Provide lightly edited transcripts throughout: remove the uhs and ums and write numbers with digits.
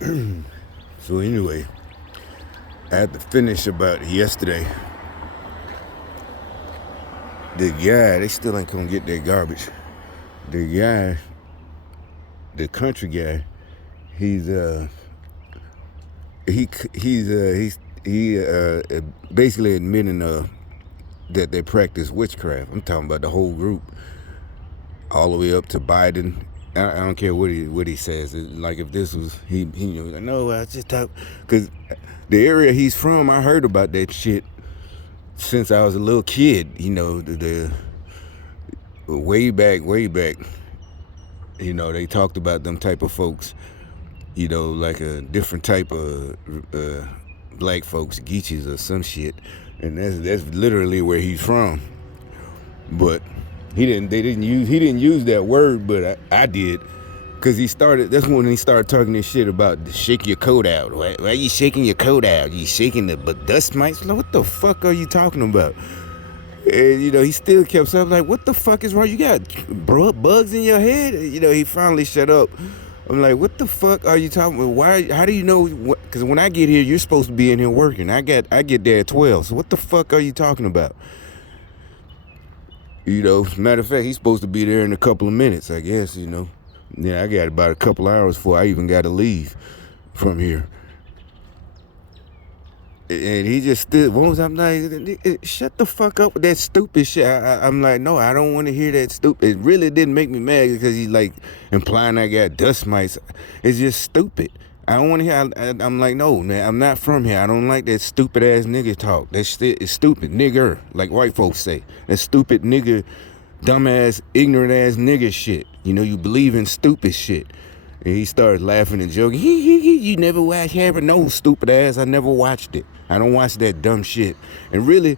So anyway, I had to finish about yesterday. The guy, they still ain't gonna get their garbage. The guy, the country guy, he's basically admitting that they practice witchcraft. I'm talking about the whole group, all the way up to Biden. I don't care what he says. Like if this was he was like, no, I just talk because the area he's from, I heard about that shit since I was a little kid. The way back. They talked about them type of folks. Like a different type of black folks, Geechees or some shit, and that's literally where he's from. But he didn't use that word, but I did, cause that's when he started talking this shit about shake your coat out. Why are you shaking your coat out? You shaking the dust mites? Like, what the fuck are you talking about? And he still kept saying, like, what the fuck is wrong? You got bugs in your head? He finally shut up. I'm like, what the fuck are you talking about? Why? How do you know? Because when I get here, you're supposed to be in here working. I get there at 12. So what the fuck are you talking about? Matter of fact, he's supposed to be there in a couple of minutes, I guess. Yeah, I got about a couple hours before I even got to leave from here. And he just stood. I'm like, shut the fuck up with that stupid shit. I'm like, no, I don't want to hear that stupid. It really didn't make me mad because he's like implying I got dust mites. It's just stupid. I don't want to hear. I'm like, no, man, I'm not from here. I don't like that stupid ass nigga talk. That shit is stupid, nigger, like white folks say. That stupid nigger, dumbass, ignorant ass nigger shit. You believe in stupid shit. And he started laughing and joking. You never watched Harry? No, stupid ass. I never watched it. I don't watch that dumb shit. And really,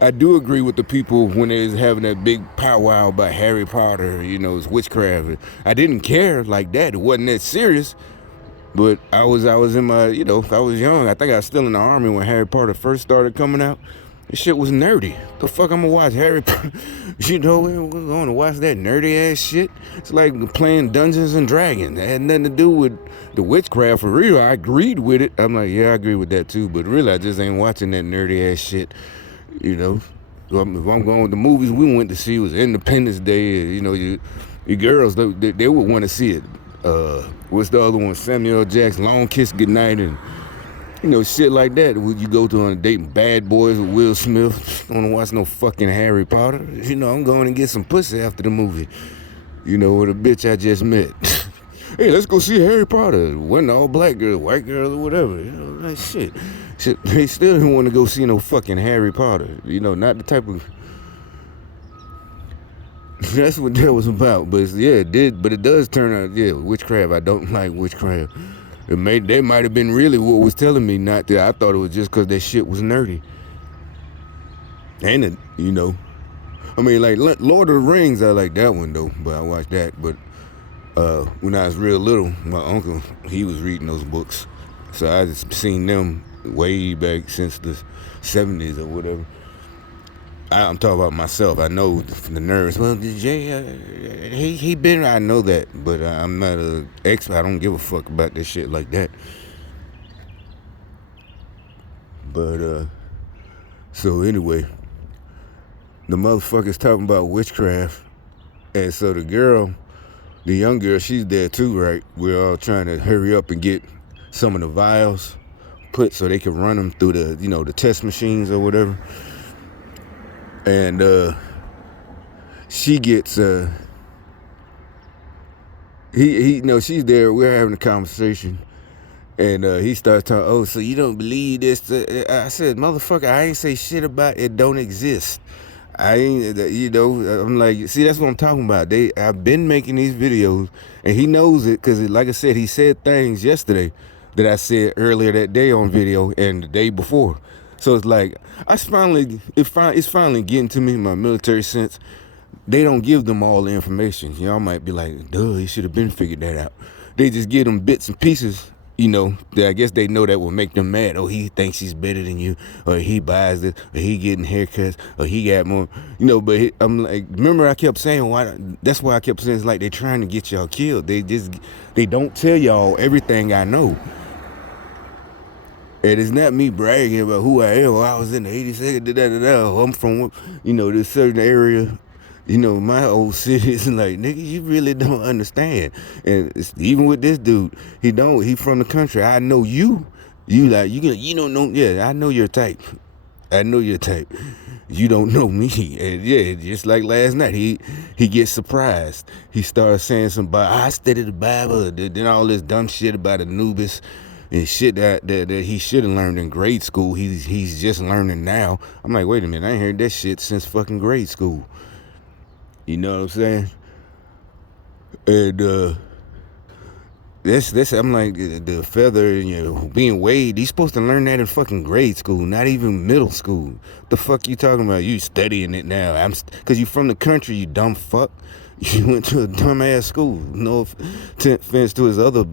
I do agree with the people when they was having that big powwow about Harry Potter, it's witchcraft. I didn't care like that. It wasn't that serious. But I was in my, I was young. I think I was still in the army when Harry Potter first started coming out. This shit was nerdy. The fuck I'm gonna watch Harry Potter? We're going to watch that nerdy ass shit. It's like playing Dungeons and Dragons. It had nothing to do with the witchcraft for real. I agreed with it. I'm like, yeah, I agree with that too. But really, I just ain't watching that nerdy ass shit. If I'm going with the movies we went to see, was Independence Day. Your girls, they would want to see it. What's the other one? Samuel Jackson, Long Kiss Goodnight, and shit like that. Would you go to on a date? Bad Boys with Will Smith? Don't want to watch no fucking Harry Potter. I'm going to get some pussy after the movie. With a bitch I just met. Hey, let's go see Harry Potter. Wasn't all black girls, white girls, or whatever. Like shit. They still didn't want to go see no fucking Harry Potter. Not the type of. That's what that was about. But yeah, it did. But it does turn out, yeah, witchcraft. I don't like witchcraft. That might have been really what was telling me not to. I thought it was just because that shit was nerdy. And it, I mean, like Lord of the Rings, I like that one though. But I watched that. But when I was real little, my uncle, he was reading those books, so I just seen them way back since the 70s or whatever. I'm talking about myself. I know the nerds. Well, Jay, he been. I know that, but I'm not an expert. I don't give a fuck about this shit like that. But so anyway, the motherfuckers talking about witchcraft, and so the young girl, she's there too, right? We're all trying to hurry up and get some of the vials put so they can run them through the the test machines or whatever. And she gets she's there, we're having a conversation, and he starts talking, oh, so you don't believe this? I said, motherfucker, I ain't say shit about it don't exist. I ain't, I'm like, see, that's what I'm talking about. I've been making these videos, and he knows it, because like I said, he said things yesterday that I said earlier that day on video and the day before. So it's like, it's finally getting to me, my military sense. They don't give them all the information. Y'all might be like, duh, he should have been figured that out. They just give them bits and pieces you know, I guess they know that will make them mad. Oh, he thinks he's better than you, or he buys this, or he getting haircuts, or he got more, you know. But I'm like, remember I kept saying why? That's why I kept saying it's like they're trying to get y'all killed. They don't tell y'all everything I know. And it's not me bragging about who I am. Oh, I was in the 82nd, da-da-da-da. I'm from, you know, this certain area. You know, my old city is like, nigga, you really don't understand. And even with this dude, he from the country. I know you. You like, you don't know, yeah, I know your type. I know your type. You don't know me. And yeah, just like last night, he gets surprised. He starts saying I studied the Bible, then all this dumb shit about Anubis and shit that he should have learned in grade school. He's just learning now. I'm like, wait a minute, I ain't heard that shit since fucking grade school. You know what I'm saying? And that's I'm like, the feather, you know, being weighed. He's supposed to learn that in fucking grade school, not even middle school. What the fuck you talking about? You studying it now? Cause you from the country, you dumb fuck. You went to a dumbass school. No offense to his other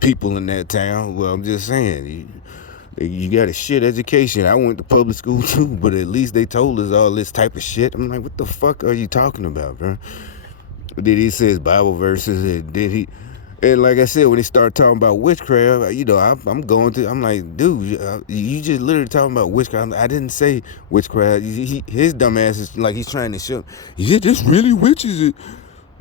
people in that town. Well, I'm just saying, you got a shit education. I went to public school too, but at least they told us all this type of shit. I'm like, what the fuck are you talking about, bro? Did he say his Bible verses? And did he? And like I said, when he started talking about witchcraft, you know, I'm like, dude, you just literally talking about witchcraft. I didn't say witchcraft. His dumb ass is like, he's trying to show, yeah, this really witches.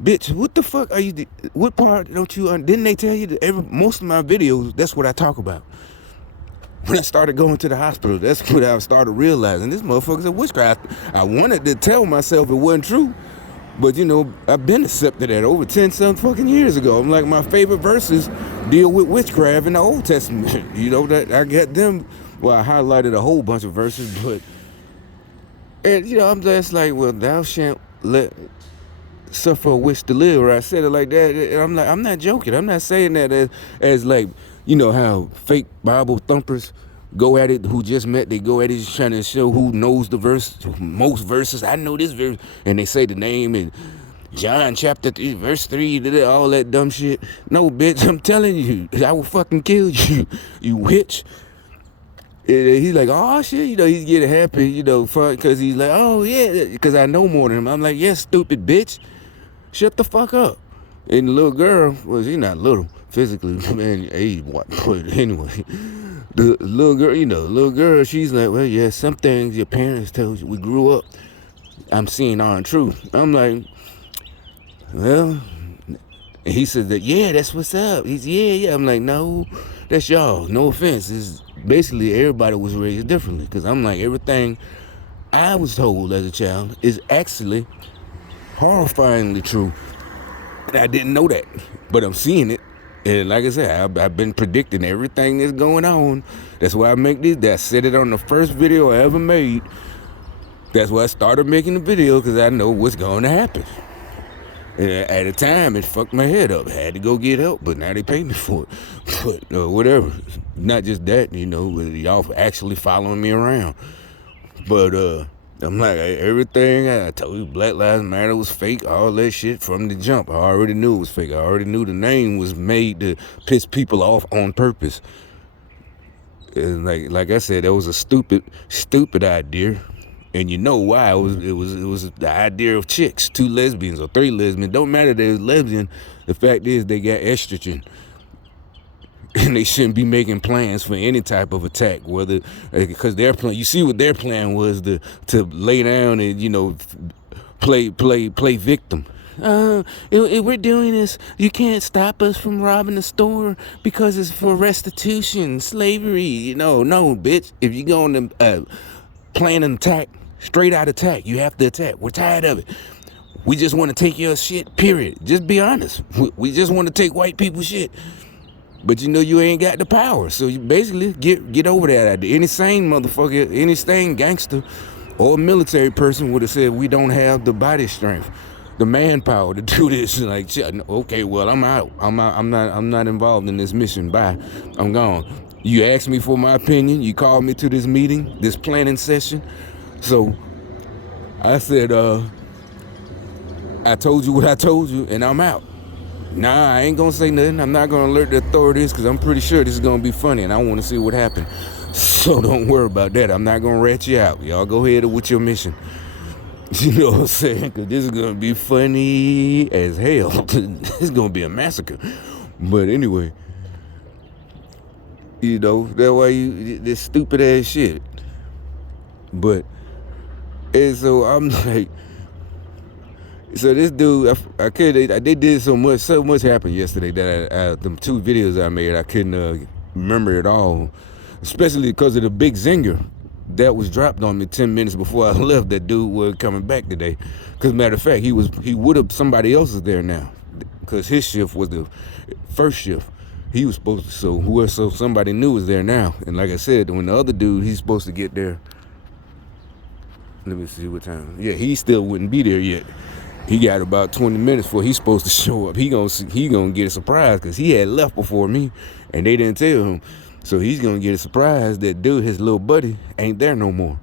Bitch, what the fuck are you, what part don't you, didn't they tell you that most of my videos, that's what I talk about. When I started going to the hospital, that's what I started realizing. This motherfucker's a witchcraft. I wanted to tell myself it wasn't true. But, you know, I've been accepted that over 10-some fucking years ago. I'm like, my favorite verses deal with witchcraft in the Old Testament. You know, that I got them. Well, I highlighted a whole bunch of verses, but, and, you know, I'm just like, well, thou shalt let suffer a witch to live, or I said it like that. And I'm like, I'm not joking. I'm not saying that as like, you know, how fake Bible thumpers go at it, who just met, they go at it just trying to show who knows the verse, most verses. I know this verse, and they say the name and John chapter 3, verse 3, all that dumb shit. No, bitch, I'm telling you, I will fucking kill you, you witch. And he's like, oh shit, you know, he's getting happy, you know, fun, because he's like, oh yeah, because I know more than him. I'm like, yeah, stupid bitch, shut the fuck up. And the little girl, well, she's not little physically, man, age, what, but anyway. The little girl, you know, she's like, well, yeah, some things your parents told you. We grew up, I'm seeing aren't true. I'm like, well, and he says that, yeah, that's what's up. He's, yeah. I'm like, no, that's y'all. No offense. It's basically everybody was raised differently. Because I'm like, everything I was told as a child is actually horrifyingly true. And I didn't know that, but I'm seeing it. And like I said, I've been predicting everything that's going on. That's why I make this. I said it on the first video I ever made. That's why I started making the video, because I know what's going to happen. And at the time, it fucked my head up. I had to go get help, but now they pay me for it. But whatever. Not just that, you know, y'all actually following me around. But I'm like, everything I told you, Black Lives Matter was fake, all that shit from the jump. I already knew it was fake. I already knew the name was made to piss people off on purpose. And like I said, that was a stupid idea. And you know why? It was the idea of chicks, 2 lesbians or 3 lesbians. Don't matter they're lesbian. The fact is they got estrogen. And they shouldn't be making plans for any type of attack, whether, because their plan, you see what their plan was, to lay down and, you know, play victim. We're doing this. You can't stop us from robbing the store because it's for restitution, slavery. You know, no, bitch. If you're going to plan an attack, straight out attack, you have to attack. We're tired of it. We just want to take your shit, period. Just be honest. We just want to take white people's shit. But you know you ain't got the power. So you basically get over that. Any sane motherfucker, any sane gangster or military person would have said we don't have the body strength, the manpower to do this. Like, okay, well, I'm out. I'm not involved in this mission. Bye. I'm gone. You asked me for my opinion. You called me to this meeting, this planning session. So I said, I told you what I told you, and I'm out. Nah, I ain't gonna say nothing. I'm not gonna alert the authorities because I'm pretty sure this is gonna be funny and I want to see what happened. So don't worry about that. I'm not gonna rat you out. Y'all go ahead with your mission. You know what I'm saying? Because this is gonna be funny as hell. It's gonna be a massacre. But anyway, that's why this stupid ass shit. But and so I'm like, so this dude, they did so much happened yesterday that them 2 videos I made, I couldn't remember it all, especially because of the big zinger that was dropped on me 10 minutes before I left. That dude was coming back today. Because matter of fact, he would have, somebody else is there now, because his shift was the first shift. He was supposed to, so somebody new is there now. And like I said, when the other dude, he's supposed to get there. Let me see what time. Yeah, he still wouldn't be there yet. He got about 20 minutes before he's supposed to show up. He gonna get a surprise because he had left before me, and they didn't tell him. So he's gonna get a surprise that dude, his little buddy, ain't there no more.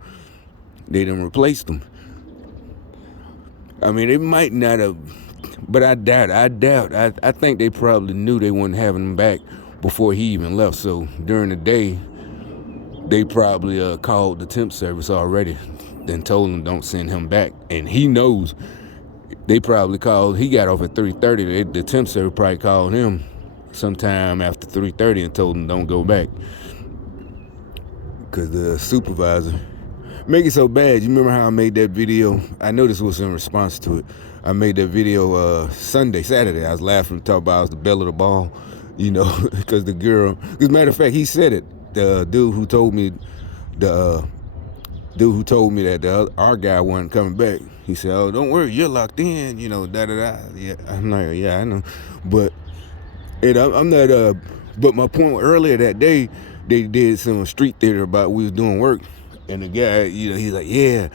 They done replaced him. I mean, it might not have, but I doubt. I think they probably knew they weren't having him back before he even left. So during the day, they probably called the temp service already and told him don't send him back. And he knows. They probably called. He got off at 3:30. The temp service probably called him sometime after 3:30 and told him don't go back. Because the supervisor make it so bad. You remember how I made that video? I know this was in response to it. I made that video Saturday. I was laughing, talking about I was the belle of the ball, because the girl. Because matter of fact, he said it. The dude who told me, that our guy wasn't coming back. He said, "Oh, don't worry, you're locked in." Yeah, I'm like, yeah, I know, but I'm not. But my point earlier that day, they did some street theater about we was doing work, and the guy, he's like, yeah,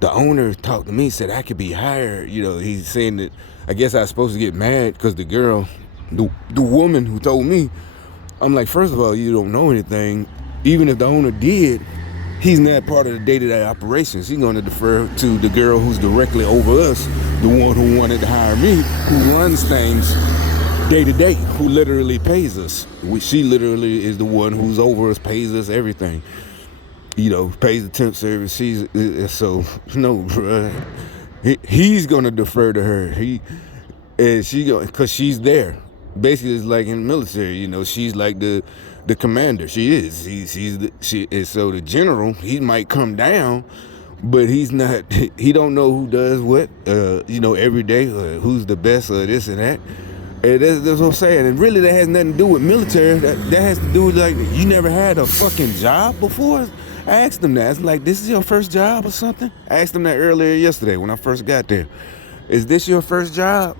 the owner talked to me, said I could be hired. He's saying that I guess I was supposed to get mad because the girl, the woman who told me, I'm like, first of all, you don't know anything. Even if the owner did, he's not part of the day-to-day operations. He's going to defer to the girl who's directly over us, the one who wanted to hire me, who runs things day-to-day, who literally pays us. She literally is the one who's over us, pays us everything. Pays the temp service. So, no, bro. He's going to defer to her. Because she's there. Basically, it's like in the military, she's like the commander. She is. She is. So the general, he might come down, but he's not. He don't know who does what. Every day, who's the best, or this and that. And that's what I'm saying. And really, that has nothing to do with military. That has to do with, like, you never had a fucking job before. I asked them that. It's like, this is your first job or something? I asked them that earlier yesterday when I first got there. Is this your first job?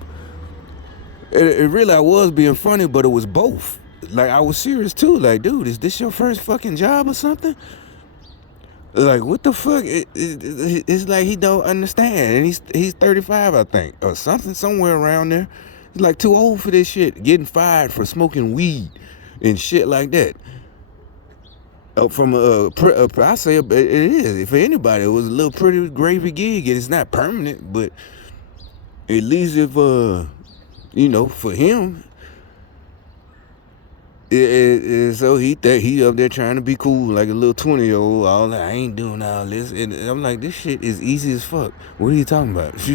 It really, I was being funny, but it was both. Like, I was serious too. Like, dude, is this your first fucking job or something? Like, what the fuck? It's like he don't understand. And he's 35, I think, or something, somewhere around there. He's like too old for this shit. Getting fired for smoking weed and shit like that. I say it is. For anybody, it was a little pretty gravy gig, and it's not permanent, but at least if for him, so he up there trying to be cool like a little 20-year-old. All that, I ain't doing all this, and I'm like, this shit is easy as fuck. What are you talking about?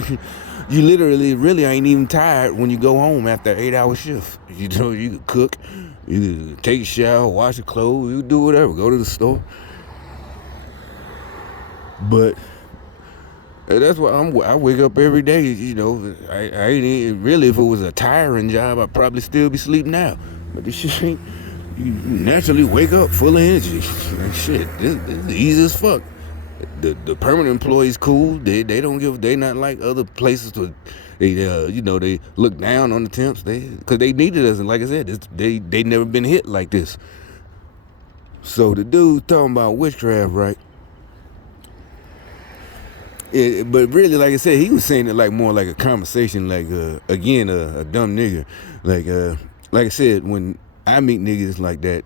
You literally, really ain't even tired when you go home after an 8-hour shift. You can cook, you can take a shower, wash your clothes, you do whatever, go to the store. But that's why I wake up every day. I ain't even, really, if it was a tiring job, I'd probably still be sleeping now. But this shit ain't. You naturally wake up full of energy. Like, shit, this is easy as fuck. The permanent employees cool. They don't give. They not like other places. They look down on the temps. Because they needed us, and like I said, they never been hit like this. So the dude talking about witchcraft, right? But really, like I said, he was saying it like more like a conversation, like again, a dumb nigga. Like I said, when I meet niggas like that,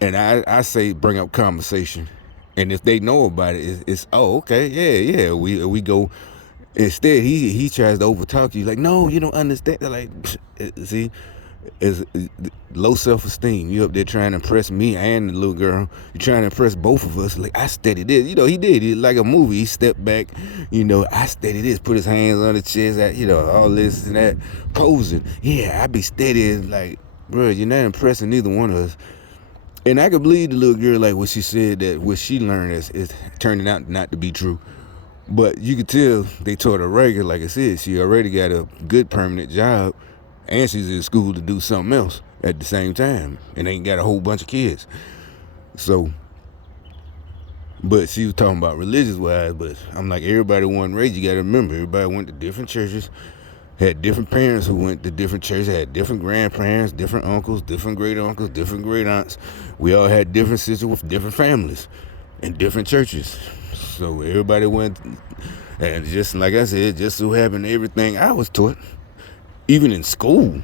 and I say bring up conversation, and if they know about it, it's oh, okay, yeah, we go, Instead, he tries to overtalk you. Like, no, you don't understand. Like, see, it's low self-esteem. You up there trying to impress me and the little girl. You're trying to impress both of us. Like, I steady this. You know, he did it like a movie. He stepped back. You know, I steady this. Put his hands on the chest. You know, all this and that. Posing. Yeah, I be steady. Like, bro, you're not impressing neither one of us. And I could believe the little girl, like what she said, that what she learned is turning out not to be true. But you could tell they taught her regular. Like I said, she already got a good permanent job, and she's in school to do something else at the same time, and ain't got a whole bunch of kids. So, but she was talking about religious wise. But I'm like, everybody wasn't raised. You got to remember, everybody went to different churches, had different parents who went to different churches, had different grandparents, different uncles, different great uncles, different great aunts. We all had different sisters with different families and different churches. So everybody went, and just like I said, just so happened everything I was taught, even in school,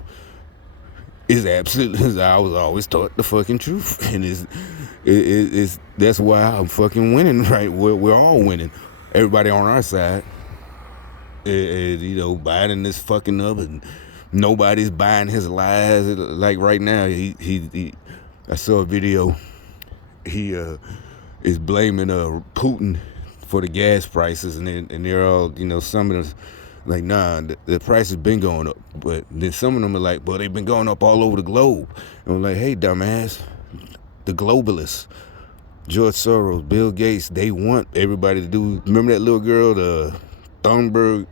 is absolutely, I was always taught the fucking truth. And it's that's why I'm fucking winning, right? We're all winning. Everybody on our side. You know, Biden is fucking up, and nobody's buying his lies. Like right now, he I saw a video. He is blaming Putin for the gas prices, and they're all, you know, some of them like, nah, the price has been going up, but then some of them are like, but they've been going up all over the globe. And I'm like, hey, dumbass, the globalists, George Soros, Bill Gates, they want everybody to do. Remember that little girl, the Thunberg,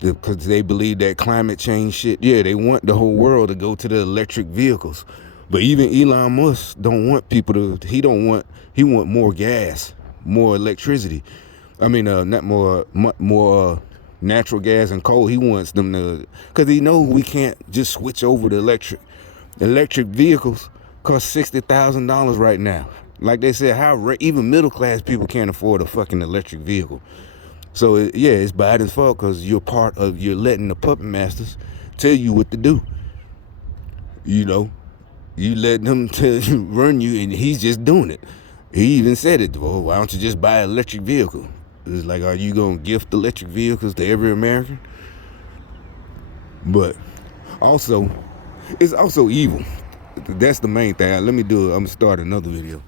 because they believe that climate change shit. Yeah, they want the whole world to go to the electric vehicles. But even Elon Musk don't want people to. He want more gas, more electricity. I mean, not more natural gas and coal. He wants them to, because he knows we can't just switch over to electric. Electric vehicles cost $60,000 right now. Like they said, even middle class people can't afford a fucking electric vehicle. So yeah, it's Biden's fault, because you're letting the puppet masters tell you what to do. You know, you letting them run you, and he's just doing it. He even said it. Well, why don't you just buy an electric vehicle? It's like, are you gonna gift electric vehicles to every American? But also, it's also evil. That's the main thing. I'm gonna start another video.